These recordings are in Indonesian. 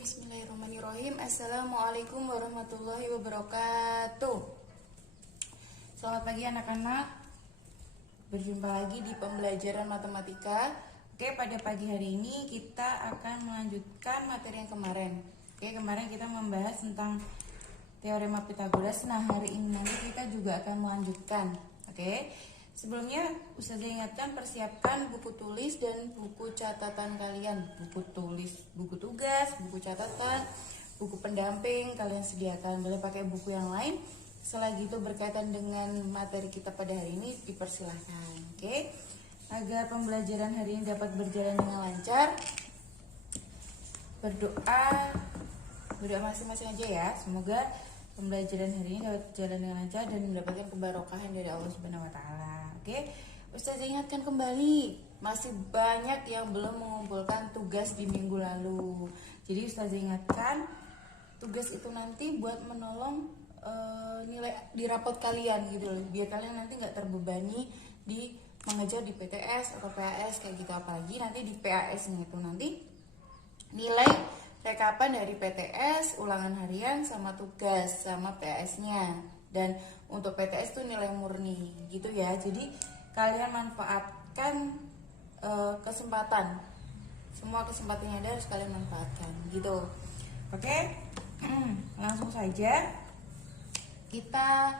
Bismillahirrahmanirrahim. Assalamualaikum warahmatullahi wabarakatuh. Selamat pagi anak-anak. Berjumpa lagi di pembelajaran matematika. Oke, pada pagi hari ini kita akan melanjutkan materi yang kemarin. Oke, kemarin kita membahas tentang teorema Pythagoras. Nah, hari ini nanti kita juga akan melanjutkan. Oke. Sebelumnya, Ustazah ingatkan persiapkan buku tulis dan buku catatan kalian. Buku tulis, buku tugas, buku catatan, buku pendamping kalian sediakan. Boleh pakai buku yang lain. Selagi itu berkaitan dengan materi kita pada hari ini, dipersilahkan. Oke. Agar pembelajaran hari ini dapat berjalan dengan lancar, berdoa masing-masing aja ya. Semoga pembelajaran hari ini dapat berjalan dengan lancar dan mendapatkan keberkahan dari Allah Subhanahu wa taala. Oke, Ustazah ingatkan kembali, masih banyak yang belum mengumpulkan tugas di minggu lalu. Jadi Ustazah ingatkan, tugas itu nanti buat menolong nilai di rapot kalian gitu loh. Biar kalian nanti nggak terbebani di mengejar di PTS atau PAS kayak gitu. Apalagi nanti di PAS-nya itu nanti nilai rekapan dari PTS, ulangan harian sama tugas sama PAS-nya. Dan untuk PTS itu nilai murni gitu ya. Jadi kalian manfaatkan kesempatan. Semua kesempatan yang ada harus kalian manfaatkan gitu. Oke. Langsung saja kita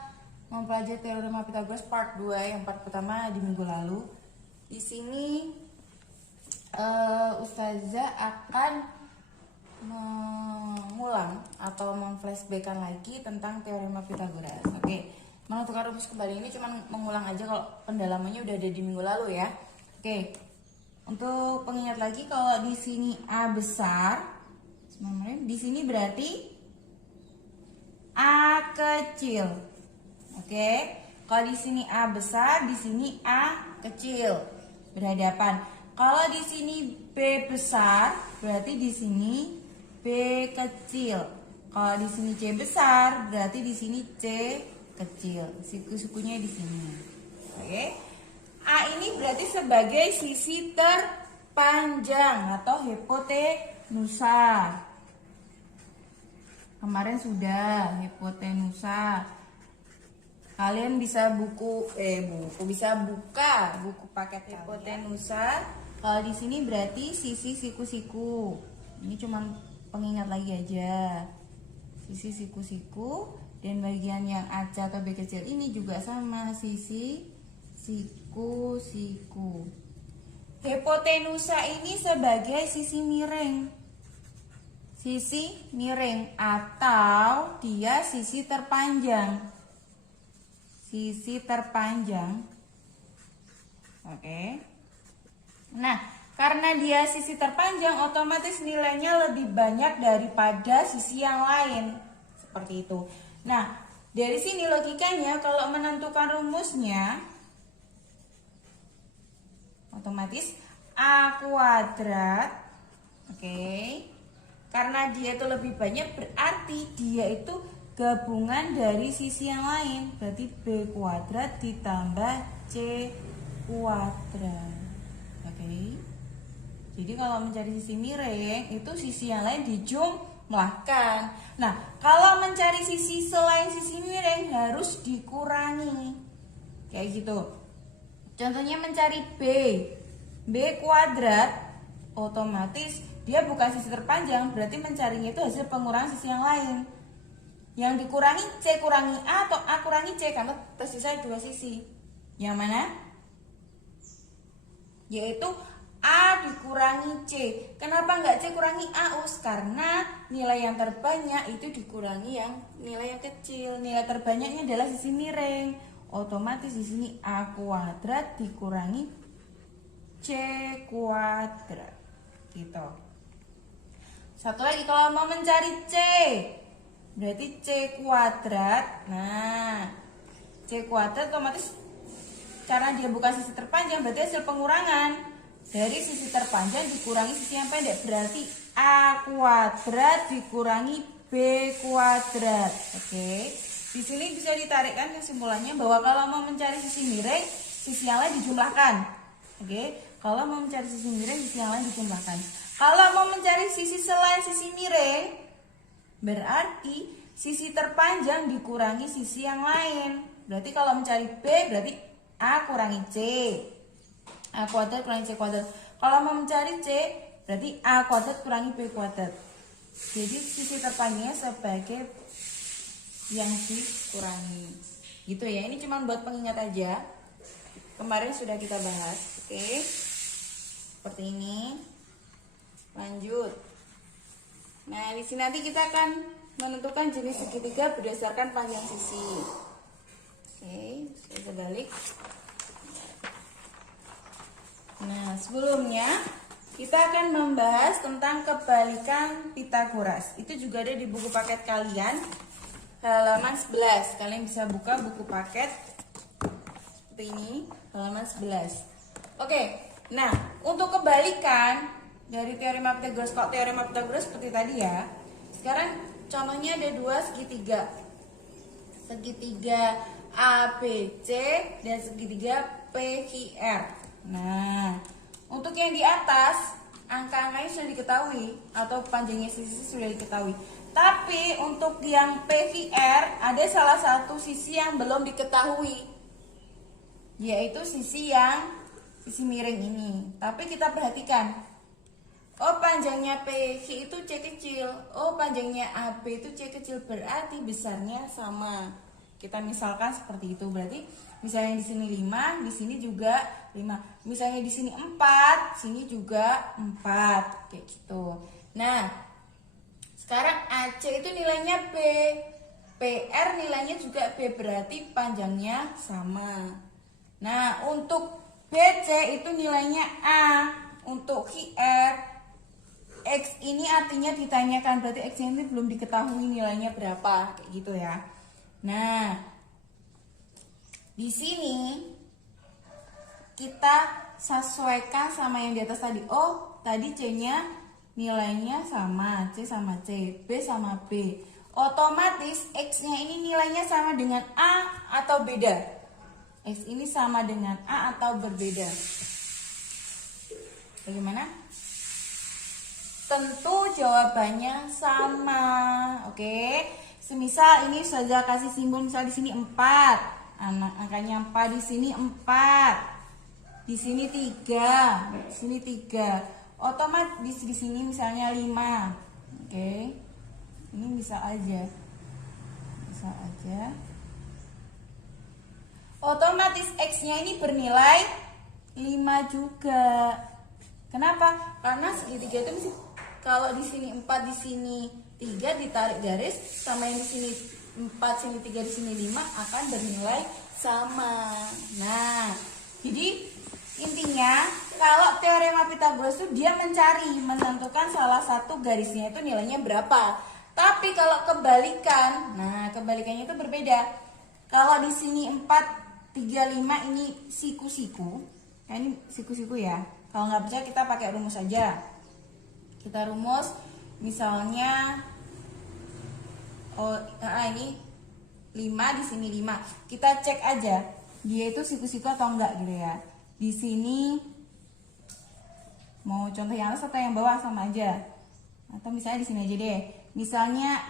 mempelajari teorema Pythagoras part 2 yang part pertama di minggu lalu. Di sini Ustazah akan mengulang atau memflashbackkan lagi tentang teorema Pythagoras. Oke, menentukan rumus kembali ini cuma mengulang aja, kalau pendalamannya udah ada di minggu lalu ya. Oke, untuk pengingat lagi, kalau di sini A besar, di sini berarti A kecil. Oke, kalau di sini A besar, di sini A kecil berhadapan. Kalau di sini B besar, berarti di sini B kecil. Kalau di sini C besar, berarti di sini C kecil. Siku-sikunya di sini. Oke. A ini berarti sebagai sisi terpanjang atau hipotenusa. Kemarin sudah hipotenusa. Kalian bisa bisa buka buku paket hipotenusa. Kalau di sini berarti sisi siku-siku. Ini cuma pengingat lagi aja, sisi siku-siku, dan bagian yang AC atau B kecil ini juga sama, sisi siku-siku. Hipotenusa ini sebagai sisi miring atau dia sisi terpanjang. Oke. Nah, karena dia sisi terpanjang, otomatis nilainya lebih banyak daripada sisi yang lain. Seperti itu. Nah, dari sini logikanya kalau menentukan rumusnya, otomatis A kuadrat. Oke. Karena dia itu lebih banyak, berarti dia itu gabungan dari sisi yang lain. Berarti B kuadrat ditambah C kuadrat. Oke. Jadi kalau mencari sisi miring, itu sisi yang lain dijumlahkan. Nah, kalau mencari sisi selain sisi miring harus dikurangi. Kayak gitu. Contohnya mencari B kuadrat, otomatis dia bukan sisi terpanjang, berarti mencarinya itu hasil pengurangan sisi yang lain. Yang dikurangi C kurangi A atau A kurangi C, karena tersisa dua sisi. Yang mana? Yaitu A dikurangi C. Kenapa nggak C kurangi A, Us? Karena nilai yang terbanyak itu dikurangi yang nilai yang kecil. Nilai terbanyaknya adalah sisi miring. Otomatis di sini A kuadrat dikurangi C kuadrat. Gitu. Satu lagi, kalau mau mencari C, berarti C kuadrat. Nah, C kuadrat otomatis karena dia bukan sisi terpanjang, berarti hasil pengurangan dari sisi terpanjang dikurangi sisi yang pendek, berarti A kuadrat dikurangi B kuadrat. Oke. Di sini bisa ditarikkan kesimpulannya bahwa kalau mau mencari sisi miring, sisi yang lain dijumlahkan. Oke. Kalau mau mencari sisi miring, sisi yang lain dijumlahkan. Kalau mau mencari sisi selain sisi miring, berarti sisi terpanjang dikurangi sisi yang lain. Berarti kalau mencari B, berarti A kurangi C. A kuadrat kurangi C kuadrat. Kalau mau mencari C, berarti A kuadrat kurangi B kuadrat. Jadi sisi terpanjangnya sebagai yang dikurangi. Gitu ya, ini cuma buat pengingat aja. Kemarin sudah kita bahas, oke? Seperti ini. Lanjut. Nah, di sini nanti kita akan menentukan jenis segitiga berdasarkan panjang sisi. Oke, kita balik. Nah, sebelumnya kita akan membahas tentang kebalikan Pitagoras. Itu juga ada di buku paket kalian, halaman 11. Kalian bisa buka buku paket seperti ini, halaman 11. Oke, nah untuk kebalikan dari teorema Pitagoras, kalau teorema Pitagoras seperti tadi ya. Sekarang contohnya ada dua segitiga. Segitiga ABC dan segitiga PQR. Nah, untuk yang di atas angka-angkanya sudah diketahui atau panjangnya sisi sudah diketahui. Tapi untuk yang PQR ada salah satu sisi yang belum diketahui, yaitu sisi miring ini. Tapi kita perhatikan. Oh, panjangnya PQ itu C kecil. Oh, panjangnya AB itu C kecil. Berarti besarnya sama. Kita misalkan seperti itu. Berarti misalnya di sini 5, di sini juga 5. Misalnya di sini 4, sini juga 4. Kayak gitu. Nah, sekarang AC itu nilainya B. PR nilainya juga B. Berarti panjangnya sama. Nah, untuk BC itu nilainya A. Untuk QR X ini artinya ditanyakan, berarti X ini belum diketahui nilainya berapa, kayak gitu ya. Nah, di sini kita sesuaikan sama yang di atas tadi. Oh, tadi C-nya nilainya sama, C sama C, B sama B. Otomatis X-nya ini nilainya sama dengan A atau beda? X ini sama dengan A atau berbeda? Bagaimana? Tentu jawabannya sama, oke? Semisal ini saja kasih simbol, misal di sini 4, angkanya 4, di sini 4, di sini 3, di sini 3. Otomatis di sini misalnya 5, oke? Ini bisa aja, Otomatis X-nya ini bernilai 5 juga. Kenapa? Karena segitiga itu mesti, kalau di sini 4, di sini 3 ditarik garis sama yang di sini 4, sini 3, di sini 5 akan bernilai sama. Nah, jadi intinya kalau teorema Pitagoras itu dia menentukan salah satu garisnya itu nilainya berapa. Tapi kalau kebalikan, nah kebalikannya itu berbeda. Kalau di sini 4, 3, 5 ini siku-siku. Nah, ini siku-siku ya. Kalau nggak percaya kita pakai rumus aja. Kita rumus misalnya ini 5, di sini 5. Kita cek aja dia itu siku-siku atau enggak gitu ya. Di sini mau contoh yang atas atau yang bawah sama aja. Atau misalnya di sini aja deh. Misalnya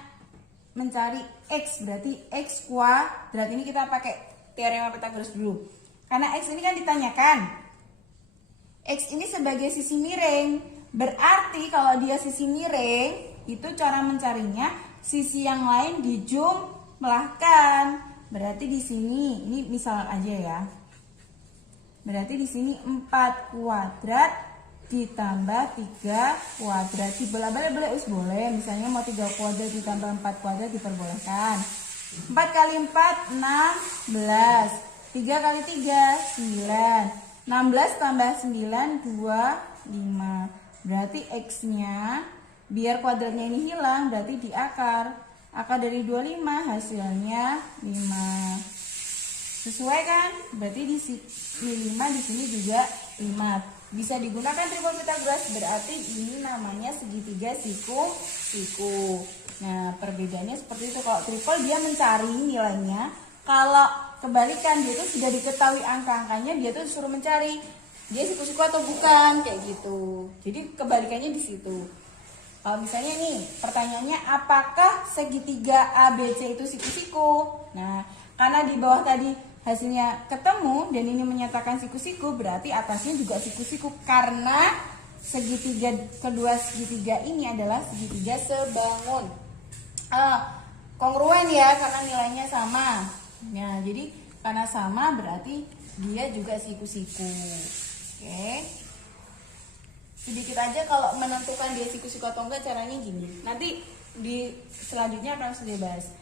mencari X, berarti X kuadrat ini kita pakai teorema Pitagoras dulu. Karena X ini kan ditanyakan. X ini sebagai sisi miring. Berarti kalau dia sisi miring, itu cara mencarinya sisi yang lain dijumlahkan. Berarti di sini, ini misal aja ya. Berarti di sini 4 kuadrat ditambah 3 kuadrat. Dibelah-belah boleh. Misalnya mau 3 kuadrat ditambah 4 kuadrat diperbolehkan. 4 kali 4 16. 3 kali 3 9. 16 tambah 9 25. Berarti X-nya biar kuadratnya ini hilang berarti di akar. Akar dari 25 hasilnya 5. Sesuai kan? Berarti di sini 5, di sini juga 5. Bisa digunakan tripel Pitagoras, berarti ini namanya segitiga siku-siku. Nah, perbedaannya seperti itu. Kalau triple dia mencari nilainya. Kalau kebalikan dia itu sudah diketahui angka-angkanya, dia tuh disuruh mencari. dia siku-siku atau bukan, kayak gitu. Jadi kebalikannya di situ. Kalau misalnya nih pertanyaannya, apakah segitiga ABC itu siku-siku? Nah, karena di bawah tadi hasilnya ketemu dan ini menyatakan siku-siku, berarti atasnya juga siku-siku karena segitiga, kedua segitiga ini adalah segitiga sebangun. Kongruen ya, karena nilainya sama. Nah, jadi karena sama berarti dia juga siku-siku. Oke. Sedikit aja kalau menentukan dia siku-siku atau enggak, caranya gini. Nanti di selanjutnya akan saya bahas.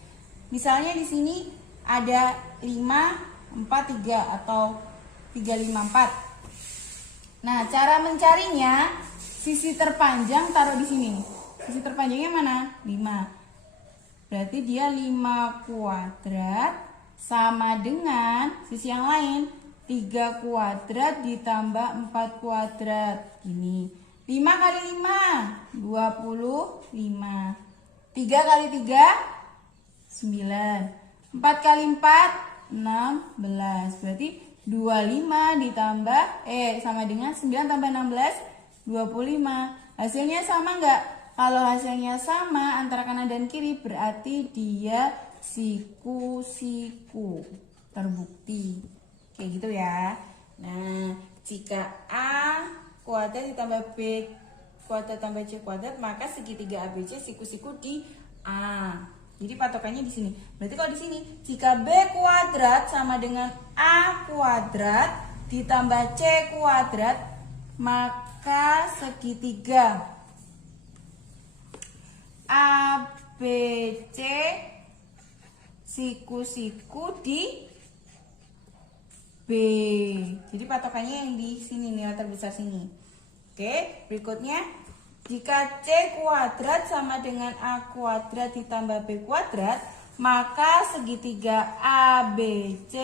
Misalnya di sini ada 5, 4, 3 atau 3, 5, 4. Nah, cara mencarinya, sisi terpanjang taruh di sini. Sisi terpanjangnya mana? 5. Berarti dia 5 kuadrat sama dengan sisi yang lain 3 kuadrat ditambah 4 kuadrat. Ini 5 kali 5 25. 3 kali 3 9. 4 kali 4 16. Berarti 25 ditambah sama dengan 9 tambah 16 25. Hasilnya sama enggak? Kalau hasilnya sama antara kanan dan kiri berarti dia siku-siku. Terbukti. Kayak gitu ya. Nah, jika A kuadrat ditambah B kuadrat tambah C kuadrat, maka segitiga ABC siku-siku di A. Jadi patokannya di sini. Berarti kalau di sini, jika B kuadrat sama dengan A kuadrat ditambah C kuadrat, maka segitiga ABC siku-siku di B. Jadi patokannya yang di sini, nilai terbesar sini. Oke, berikutnya jika C kuadrat sama dengan A kuadrat ditambah B kuadrat, maka segitiga ABC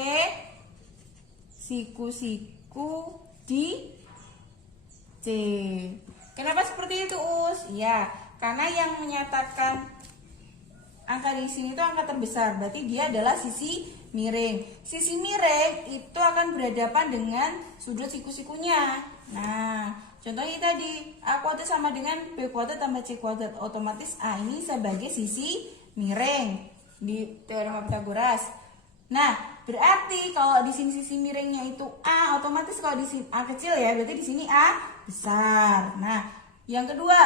siku-siku di C. Kenapa seperti itu, Us? Ya, karena yang menyatakan angka di sini itu angka terbesar, berarti dia adalah sisi miring. Sisi miring itu akan berhadapan dengan sudut siku-sikunya. Nah, contohnya tadi A kuadrat sama dengan B kuadrat tambah C kuadrat, otomatis A ini sebagai sisi miring di teorema Pythagoras. Nah, berarti kalau di sini sisi miringnya itu A, otomatis kalau di sini A kecil ya, berarti di sini A besar. Nah, yang kedua,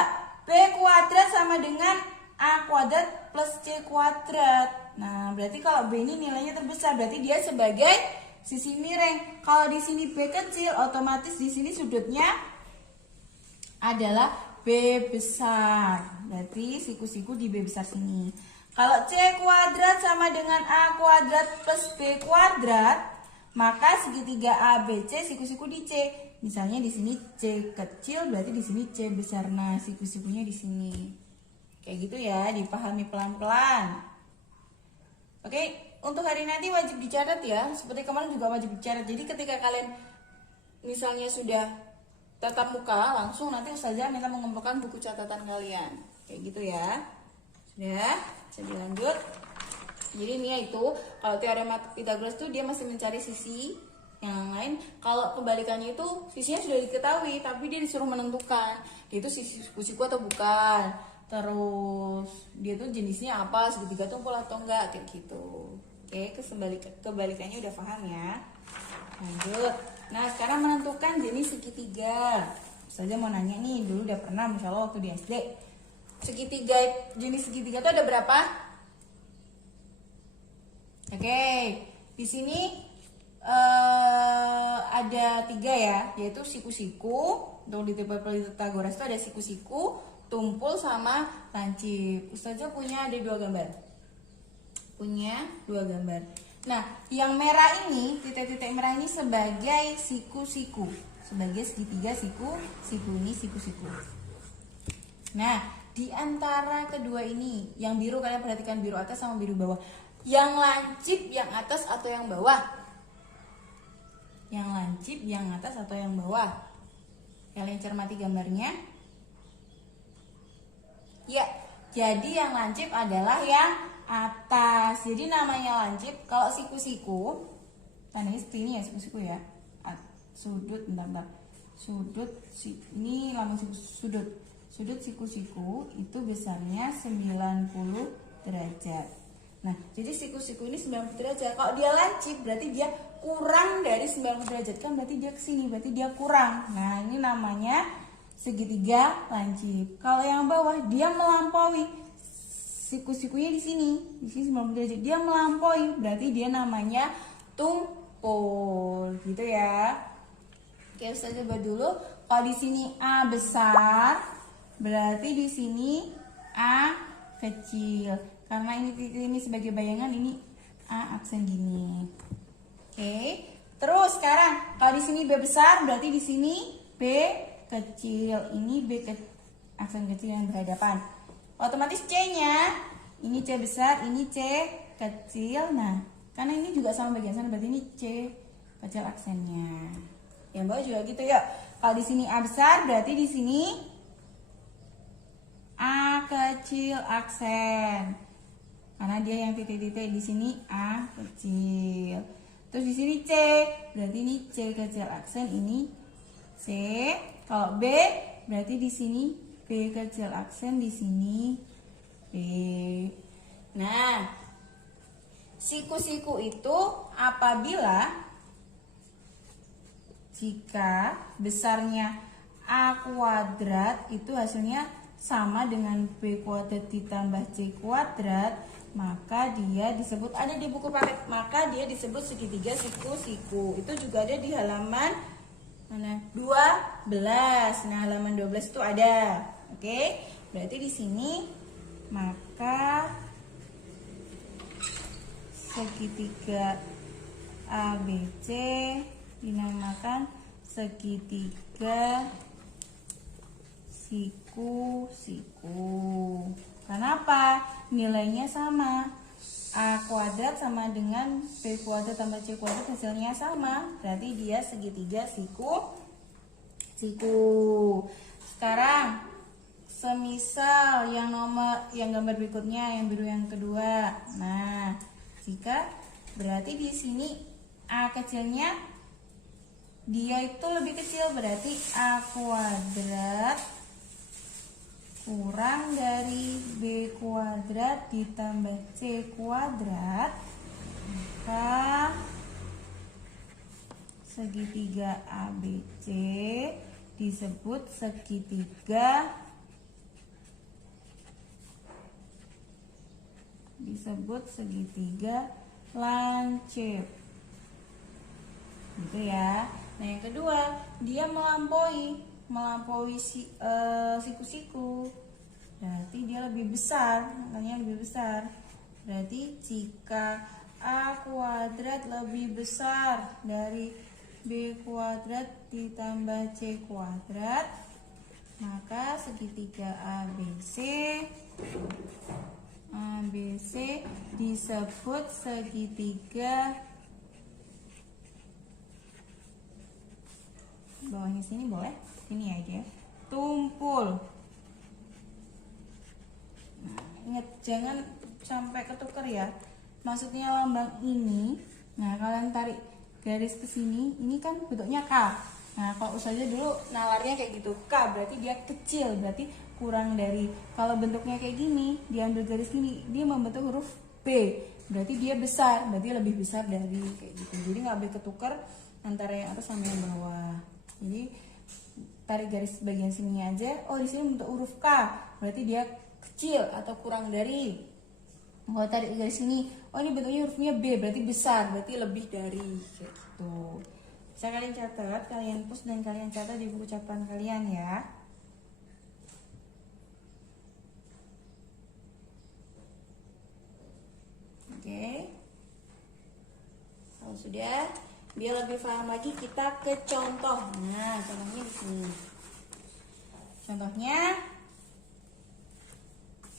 B kuadrat sama dengan A kuadrat plus C kuadrat. Nah, berarti kalau B ini nilainya terbesar, berarti dia sebagai sisi miring. Kalau di sini B kecil, otomatis di sini sudutnya adalah B besar. Berarti siku-siku di B besar sini. Kalau C kuadrat sama dengan A kuadrat plus B kuadrat, maka segitiga ABC siku-siku di C. Misalnya di sini C kecil, berarti di sini C besar. Nah, siku-sikunya di sini. Kayak gitu ya, dipahami pelan-pelan. Oke, untuk hari nanti wajib dicatat ya. Seperti kemarin juga wajib dicatat. Jadi ketika kalian misalnya sudah tatap muka, langsung nanti Ustazah minta mengumpulkan buku catatan kalian. Kayak gitu ya. Sudah, bisa dilanjut. Jadi ini yaitu, kalau teorema Pythagoras itu dia masih mencari sisi yang lain. Kalau kebalikannya itu sisinya sudah diketahui, tapi dia disuruh menentukan dia itu sisi siku-siku atau bukan. Terus dia tuh jenisnya apa, segitiga tumpul atau enggak, kayak gitu. Oke, kebalikannya udah paham ya. Lanjut. Nah, sekarang menentukan jenis segitiga. Saja mau nanya nih, dulu udah pernah misalnya waktu di SD. Segitiga, jenis segitiga tuh ada berapa? Oke, di sini ada 3 ya, yaitu siku-siku. Untuk di tipe Pythagoras itu ada siku-siku, tumpul sama lancip. Ustazah punya ada 2 gambar. Punya 2 gambar. Nah, yang merah ini, titik-titik merah ini sebagai siku-siku. Sebagai segitiga siku-siku ini siku-siku. Nah, di antara kedua ini, yang biru kalian perhatikan biru atas sama biru bawah. Yang lancip yang atas atau yang bawah? Yang lancip yang atas atau yang bawah? Kalian cermati gambarnya. Ya, jadi yang lancip adalah yang atas. Jadi namanya lancip. Kalau siku-siku, tandanya seperti ini ya siku-siku ya. Sudut, bentar. ini lambang sudut. Sudut siku-siku itu besarnya 90 derajat. Nah, jadi siku-siku ini 90 derajat. Kalau dia lancip berarti dia kurang dari 90 derajat. Kan berarti dia kesini, berarti dia kurang. Nah, ini namanya segitiga lancip. Kalau yang bawah dia melampaui. Siku-sikunya di sini 90 derajat. Dia melampaui, berarti dia namanya tumpul. Gitu ya. Oke, Ustazah coba dulu. Kalau di sini A besar, berarti di sini A kecil. Karena ini sebagai bayangan, ini A aksen gini. Oke. Terus sekarang kalau di sini B besar, berarti di sini B kecil. Ini aksen kecil yang berhadapan. Otomatis C-nya ini C besar, ini C kecil. Nah, karena ini juga sama bagian sana, berarti ini C kecil aksennya. Yang bawah juga gitu ya. Kalau di sini A besar, berarti di sini A kecil aksen. Karena dia yang titik-titik, di sini A kecil. Terus di sini C, berarti ini C kecil aksen, ini C. Kalau B, berarti di sini B kecil aksen, di sini B. Nah, siku-siku itu apabila jika besarnya A kuadrat itu hasilnya sama dengan B kuadrat ditambah C kuadrat, maka dia disebut, ada di buku paket, maka dia disebut segitiga siku-siku. Itu juga ada di halaman mana? 12. Nah, halaman 12 itu ada. Oke. Berarti di sini maka segitiga ABC dinamakan segitiga siku-siku. Kenapa? Nilainya sama. A kuadrat sama dengan B kuadrat tambah C kuadrat, hasilnya sama. Berarti dia segitiga siku-siku. Sekarang semisal yang gambar berikutnya, yang biru yang kedua. Nah, jika berarti di sini A kecilnya dia itu lebih kecil, berarti A kuadrat kurang dari B kuadrat ditambah C kuadrat, maka segitiga ABC disebut segitiga lancip. Gitu ya. Nah, yang kedua, dia melampaui siku-siku. Berarti dia lebih besar, makanya lebih besar. Berarti jika A kuadrat lebih besar dari B kuadrat ditambah C kuadrat, maka segitiga ABC disebut segitiga, bawahnya sini boleh, ini aja, tumpul. Nah, ingat jangan sampai ketuker ya. Maksudnya lambang ini, nah kalian tarik garis ke sini, ini kan bentuknya K. Nah, kalau Ustazah dulu nalarnya kayak gitu, K berarti dia kecil, berarti kurang dari. Kalau bentuknya kayak gini, diambil garis gini, dia membentuk huruf B, berarti dia besar, berarti lebih besar dari kayak gitu. Jadi nggak boleh ketuker antara yang atas sama yang bawah. Jadi tarik garis bagian sininya aja. Oh, di sini bentuk huruf K, berarti dia kecil atau kurang dari. Kalau tarik garis sini, oh ini bentuknya hurufnya B, berarti besar, berarti lebih dari kayak gitu. Bisa kalian catat, kalian post dan kalian catat di buku catatan kalian ya. Oke. Kalau sudah, biar lebih paham lagi kita ke contoh. Nah, contohnya di sini. Contohnya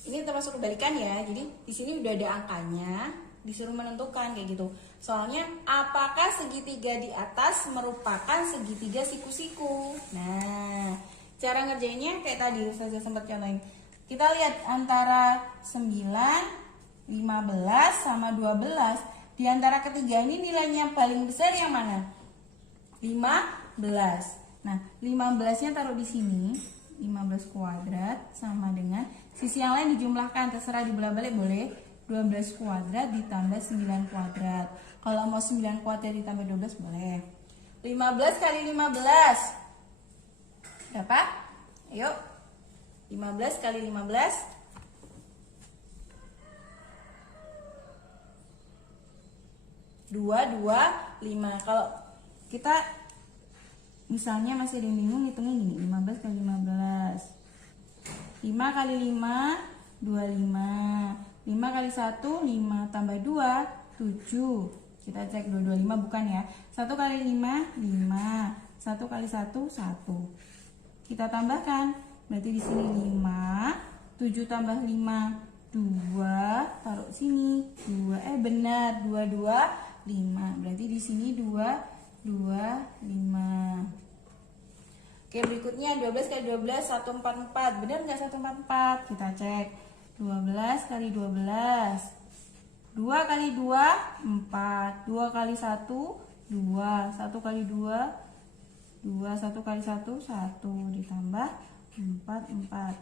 ini termasuk kebalikan ya. Jadi di sini udah ada angkanya, disuruh menentukan kayak gitu. Soalnya apakah segitiga di atas merupakan segitiga siku-siku? Nah, cara ngerjainnya kayak tadi Ustazah sempat contohin. Kita lihat antara 9, 15 sama 12. Di antara ketiga ini nilainya paling besar yang mana? 15. Nah, 15-nya taruh di sini. 15 kuadrat sama dengan sisi yang lain dijumlahkan, terserah dibelah balik boleh. 12 kuadrat ditambah 9 kuadrat. Kalau mau 9 kuadrat ditambah 12 boleh. 15 kali 15 berapa? Ayo. 15 kali 15 225. Kalau kita misalnya masih ada yang bingung, hitungnya gini, 15 kali 15. 5 kali 5, 25. 5 kali 1, 5 tambah 2, 7. Kita cek 225 bukan ya. 1 kali 5, 5. 1 kali 1, 1. Kita tambahkan, berarti di sini 5. 7 tambah 5, 2. Taruh sini, 2. Benar, 2, 2, 5. Berarti di sini 2, 2, 5. Oke, berikutnya 12 kali 12 144. Benar nggak 144? Kita cek. 12 kali 12. 2 kali 2 4. 2 kali 1 2. 1 kali 2 2. 1 kali 1 1 ditambah 4 4.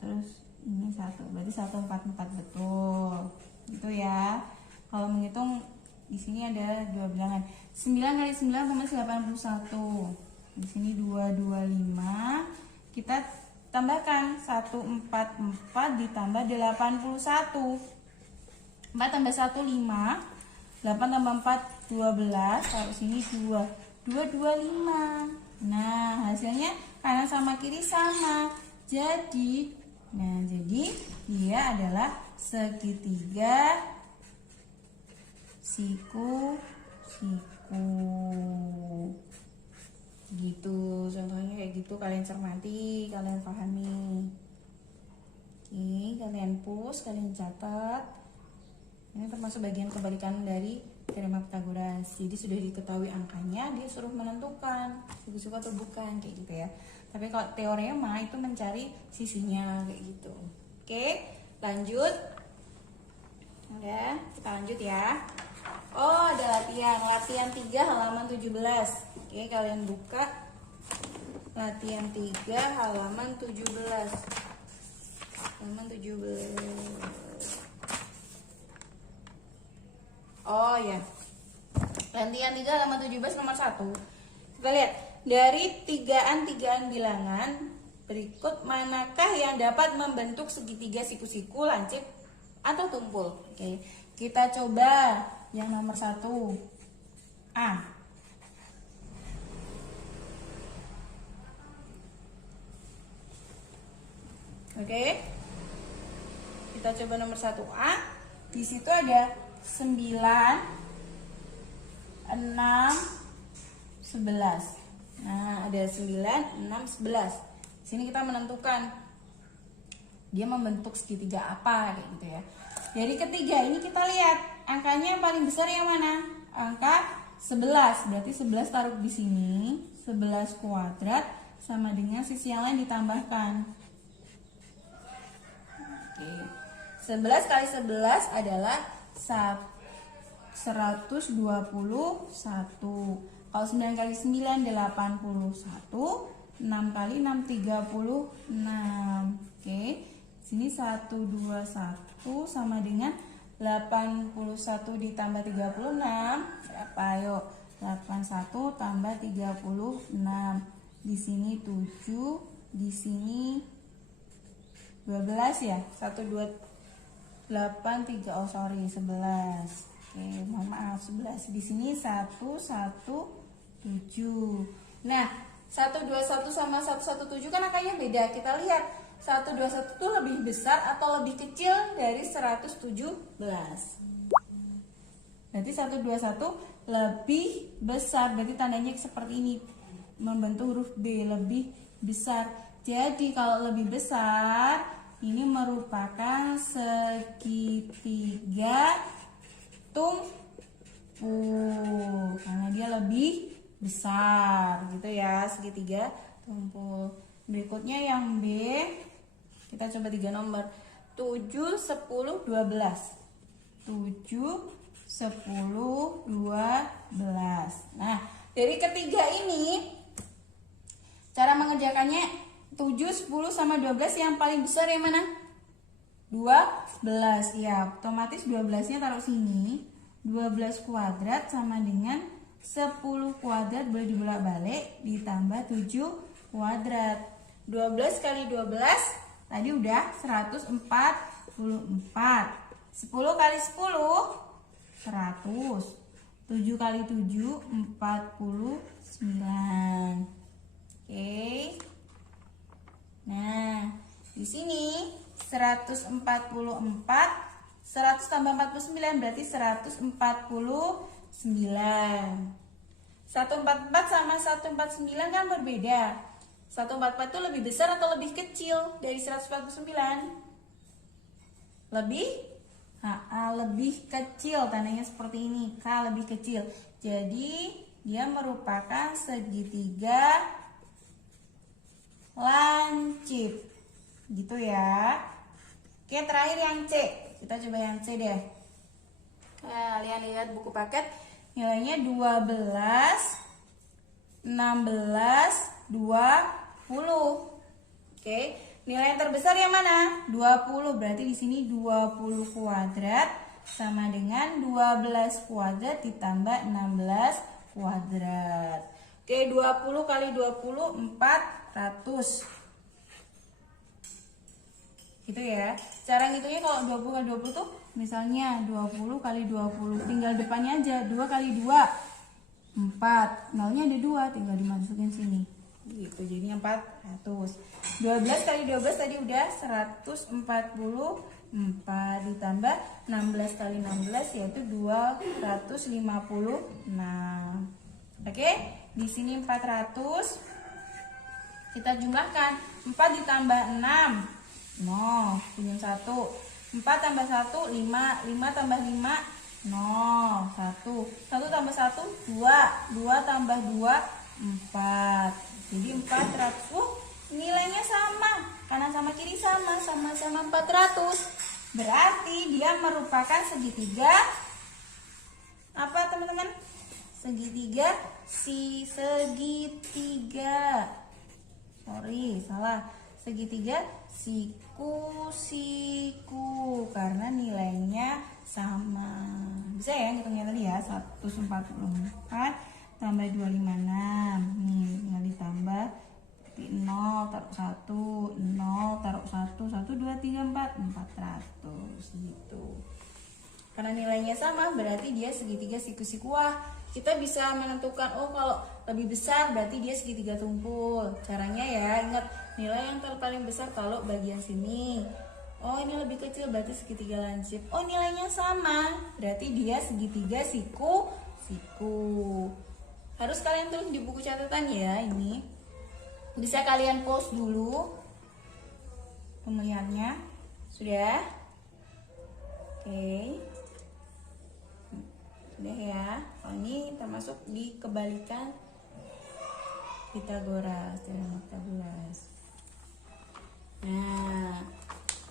Terus ini 1. Berarti 144 betul. Itu ya. Kalau menghitung di sini ada dua bilangan. 9 kali 9 teman 81. Di sini 225. Kita tambahkan 144 ditambah 81. 4 tambah 1 5. 8 tambah 4 12. Taruh sini 2. 225. Nah, hasilnya kanan sama kiri sama. Jadi dia adalah segitiga siku gitu. Contohnya kayak gitu, kalian cermati, kalian pahami. Oke, kalian push, kalian catat. Ini termasuk bagian kebalikan dari teorema Pythagoras. Jadi sudah diketahui angkanya, dia suruh menentukan siku-siku atau bukan, kayak gitu ya. Tapi kalau teorema itu mencari sisinya kayak gitu. Oke, lanjut. Udah, kita lanjut ya. Oh, ada latihan 3 halaman 17. Oke, kalian buka latihan 3 halaman 17. Halaman 17. Oh ya. Latihan 3 halaman 17 nomor 1. Kita lihat, dari tigaan bilangan berikut manakah yang dapat membentuk segitiga siku-siku, lancip atau tumpul? Oke, kita coba yang nomor 1 A. Oke, kita coba nomor 1A. Di situ ada 9, 6, 11. Nah, ada 9, 6, 11. Di sini kita menentukan dia membentuk segitiga apa kayak gitu ya. Dari ketiga ini kita lihat angkanya yang paling besar yang mana? Angka 11. Berarti 11 taruh di sini. 11 kuadrat sama dengan sisi yang lain ditambahkan. Oke. 11 kali 11 adalah 121. Kalau 9 kali 9 81. 6 kali 6 36. Oke. Sini 121 sama dengan 81 ditambah 36 berapa? Ayo, 81 tambah 36. Di sini 7, di sini 12 ya. 1 2 8 3 oh sorry 11. Oke, mohon maaf 11. Di sini 1 1 7. Nah, 121 sama 117 kan angkanya beda. Kita lihat 121 itu lebih besar atau lebih kecil dari 117. Berarti 121 lebih besar. Berarti tandanya seperti ini, membentuk huruf B, lebih besar. Jadi kalau lebih besar ini merupakan segitiga tumpul karena dia lebih besar gitu ya, segitiga tumpul. Berikutnya yang B, kita coba 3 nomor 7, 10, 12. 7, 10, 12. Nah, dari ketiga ini Cara mengerjakannya 7, 10 sama 12 yang paling besar yang mana? 12. Ya, otomatis 12-nya taruh sini. 12 kuadrat sama dengan 10 kuadrat boleh dibolak-balik ditambah 7 kuadrat. 12 kali 12 tadi udah 144. 10 kali 10 100. 7 kali 7 49. Oke. Nah, di sini 144, 100 tambah 49 berarti 149. 144 sama 149 kan berbeda. 144 itu lebih besar atau lebih kecil dari 149? Lebih kecil, tandanya seperti ini. K lebih kecil. Jadi dia merupakan segitiga lancip. Gitu ya. Oke, terakhir yang C. Kita coba yang C deh. Kalian lihat buku paket. Nilainya 12, 16, 20. Oke. Nilai yang terbesar yang mana? 20. Berarti di sini 20 kuadrat sama dengan 12 kuadrat ditambah 16 kuadrat. Oke, 20 kali 20 400. Gitu ya. Cara ngitungnya kalau 20 kali 20 tuh misalnya 20 kali 20. Tinggal depannya aja. 2 kali 2 4. Nolnya ada 2, tinggal dimasukin sini. Gitu, jadinya 400. 12 kali 12 tadi udah 144 ditambah 16 kali 16 yaitu 256. Oke, di sini 400. Kita jumlahkan. 4 ditambah 6 0, pinjam 1. 4 tambah 1 5, 5 tambah 5 0, 1. 1 tambah 1 2, 2 tambah 2 4. Jadi 400. Nilainya sama. Kanan sama kiri sama-sama 400. Berarti dia merupakan segitiga apa, teman-teman? Segitiga segitiga siku karena nilainya sama. Bisa ya ngitungnya tadi ya, 144 tambah 256. Nih, tinggal ditambah 0 taruh 1, 0 taruh 1, 1 2 3 4 400 gitu. Karena nilainya sama berarti dia segitiga siku-siku. Kita bisa menentukan kalau lebih besar berarti dia segitiga tumpul. Caranya ya, ingat nilai yang paling besar kalau bagian sini. Ini lebih kecil berarti segitiga lancip. Nilainya sama berarti dia segitiga siku. Harus kalian tulis di buku catatan ya ini. Bisa kalian pause dulu pemilihannya. Sudah? Oke. Sudah ya. Ini termasuk dikebalikan Pitagoras, teorema Pitagoras. Nah,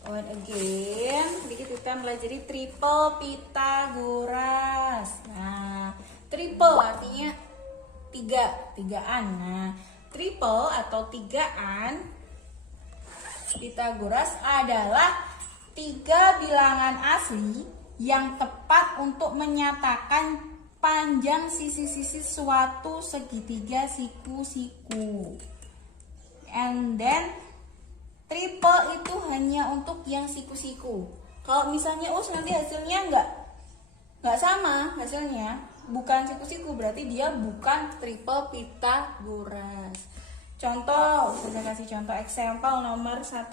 once again, kita pelajari triple Pitagoras. Nah, triple artinya tigaan. Nah, triple atau tigaan Pitagoras adalah 3 bilangan asli yang tepat untuk menyatakan panjang sisi-sisi suatu segitiga siku-siku. And then triple itu hanya untuk yang siku-siku. Kalau misalnya nanti hasilnya nggak sama hasilnya, bukan siku-siku, berarti dia bukan triple Pitagoras. Contoh, saya kasih contoh example nomor 1.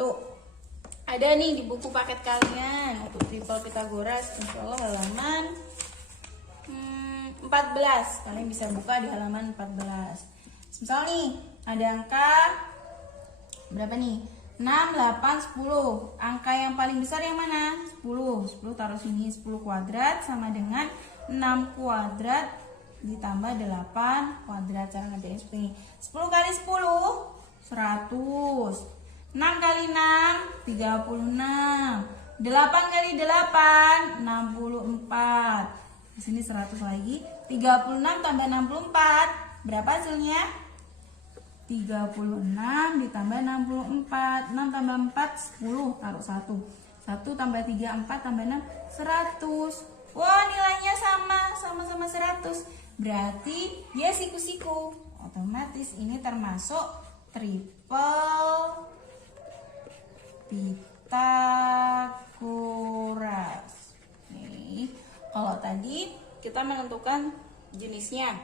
Ada nih di buku paket kalian untuk triple Pitagoras, insya Allah halaman 14. Kalian bisa buka di halaman 14. Misal nih, ada angka berapa nih? 6, 8, 10. Angka yang paling besar yang mana? 10. 10 taruh sini. 10 kuadrat sama dengan 6 kuadrat ditambah 8 kuadrat. Cara ngerjain seperti ini. 10 kali 10 100. 6 kali 6 36. 8 kali 8 64. Di sini 100 lagi. 36 tambah 64. Berapa hasilnya? 36 ditambah 64. 6 tambah 4 10, taruh 1. 1 tambah 3 4 tambah 6 100. Wah, nilainya sama-sama 100. Berarti dia siku-siku. Otomatis ini termasuk triple Pythagoras. Nih, kalau tadi kita menentukan jenisnya.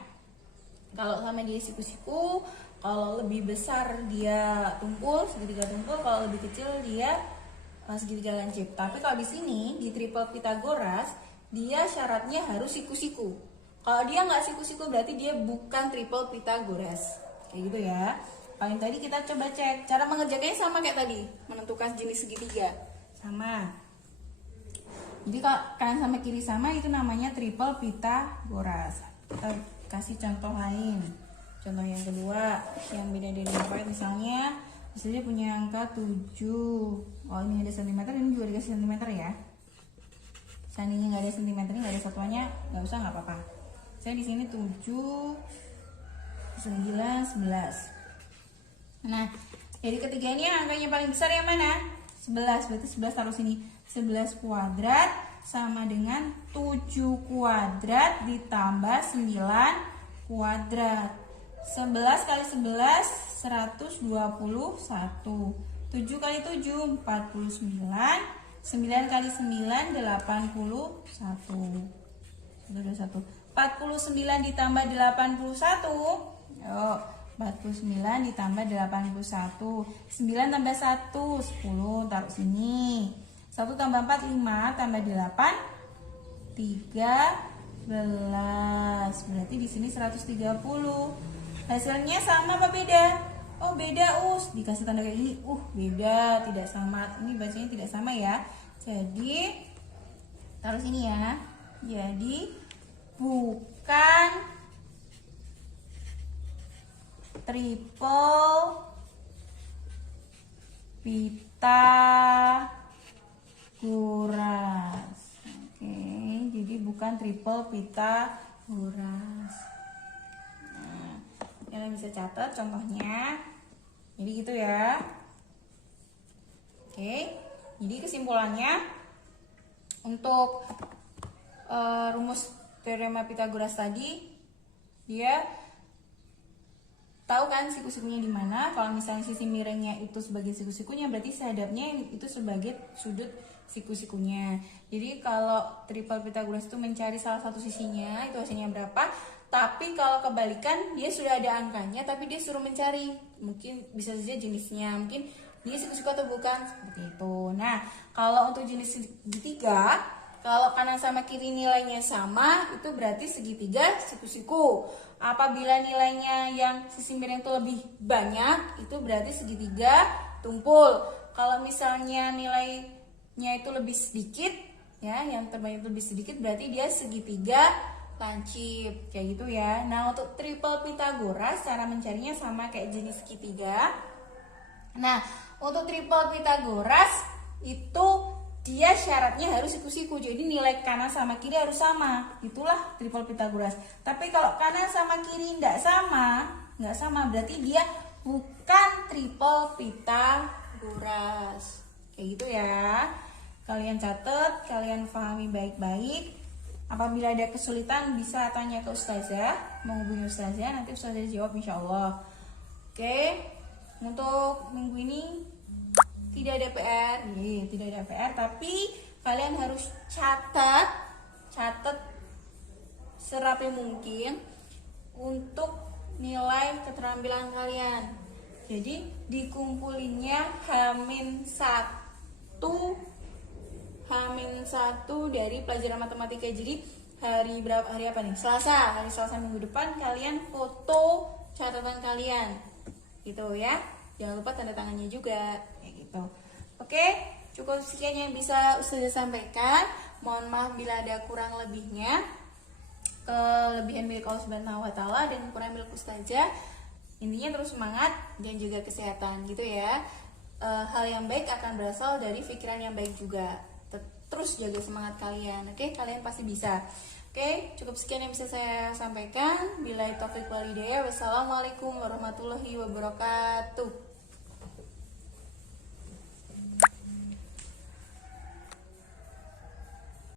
Kalau sama dia siku-siku, kalau lebih besar dia tumpul, segitiga tumpul, kalau lebih kecil dia segitiga lancip. Tapi kalau di sini di triple Pythagoras, dia syaratnya harus siku-siku. Kalau dia nggak siku-siku berarti dia bukan triple Pythagoras. Kayak gitu ya. Kalau yang tadi kita coba cek, cara mengerjakannya sama kayak tadi, menentukan jenis segitiga. Sama. Jadi kalau kanan sama kiri sama itu namanya triple Pythagoras. Kita kasih contoh lain. Contoh yang kedua, yang beda dari yang lain, misalnya punya angka 7. Oh, ini ada sentimeter, ini juga dikasih sentimeter ya. Seandainya nggak ada sentimeternya, nggak ada satuannya, nggak usah, nggak apa-apa. Saya di sini 7, 9, 11. Nah, jadi ketiga ini angkanya paling besar yang mana? 11, berarti 11 taruh sini. 11 kuadrat sama dengan 7 kuadrat ditambah 9 kuadrat. 11 kali 11, 121. 7 kali 7, 49. 9 kali 9, 81. 49 ditambah 81. Yuk, 49 ditambah 81. 9 tambah 1, 10. Taruh sini. 1 tambah 4, 5. Tambah 8, 13. Berarti di sini 130. Hasilnya sama apa beda? Oh, beda, dikasih tanda kayak gini. Beda, tidak sama. Ini bacanya tidak sama ya. Jadi taruh sini ya. Jadi bukan triple Pythagoras. Oke, jadi bukan triple Pythagoras. Nah, kalian bisa catat contohnya. Jadi gitu ya. Oke, jadi kesimpulannya untuk rumus teorema Pythagoras tadi, dia tahu kan siku-sikunya di mana. Kalau misalnya sisi miringnya itu sebagai siku-sikunya, berarti sehadapnya itu sebagai sudut siku-sikunya. Jadi kalau triple Pythagoras itu mencari salah satu sisinya, itu hasilnya berapa. Tapi kalau kebalikan, dia sudah ada angkanya, tapi dia suruh mencari. Mungkin bisa saja jenisnya, mungkin dia siku-siku atau bukan, seperti itu. Nah, kalau untuk jenis segitiga, kalau kanan sama kiri nilainya sama, itu berarti segitiga siku-siku. Apabila nilainya yang sisi miring itu lebih banyak, itu berarti segitiga tumpul. Kalau misalnya nilainya itu lebih sedikit, ya, yang terbanyak itu lebih sedikit, berarti dia segitiga lancip, kayak gitu ya. Nah, untuk triple Pythagoras cara mencarinya sama kayak jenis segitiga. Nah, untuk triple Pythagoras itu dia syaratnya harus siku-siku, jadi nilai kanan sama kiri harus sama. Itulah triple Pythagoras. Tapi kalau kanan sama kiri nggak sama, berarti dia bukan triple Pythagoras. Kayak gitu ya. Kalian catat, kalian pahami baik-baik. Apabila ada kesulitan bisa tanya ke ustazah, menghubungi ustazah, nanti ustazah jawab insya Allah. Oke, untuk minggu ini tidak ada PR, tapi kalian harus catat serapi mungkin untuk nilai keterampilan kalian. Jadi dikumpulinnya H-1 dari pelajaran matematika. Jadi hari apa nih? Hari Selasa minggu depan kalian foto catatan kalian, gitu ya. Jangan lupa tanda tangannya juga, kayak gitu. Oke, cukup sekian yang bisa Ustazah sampaikan. Mohon maaf bila ada kurang lebihnya. Kelebihan milik Allah Subhanahu wa Ta'ala dan kurang milik Ustazah. Intinya terus semangat dan juga kesehatan, gitu ya. Hal yang baik akan berasal dari pikiran yang baik juga. Terus jaga semangat kalian, oke? Kalian pasti bisa. Oke, cukup sekian yang bisa saya sampaikan. Billahi taufiq wal hidayah. Wassalamualaikum warahmatullahi wabarakatuh.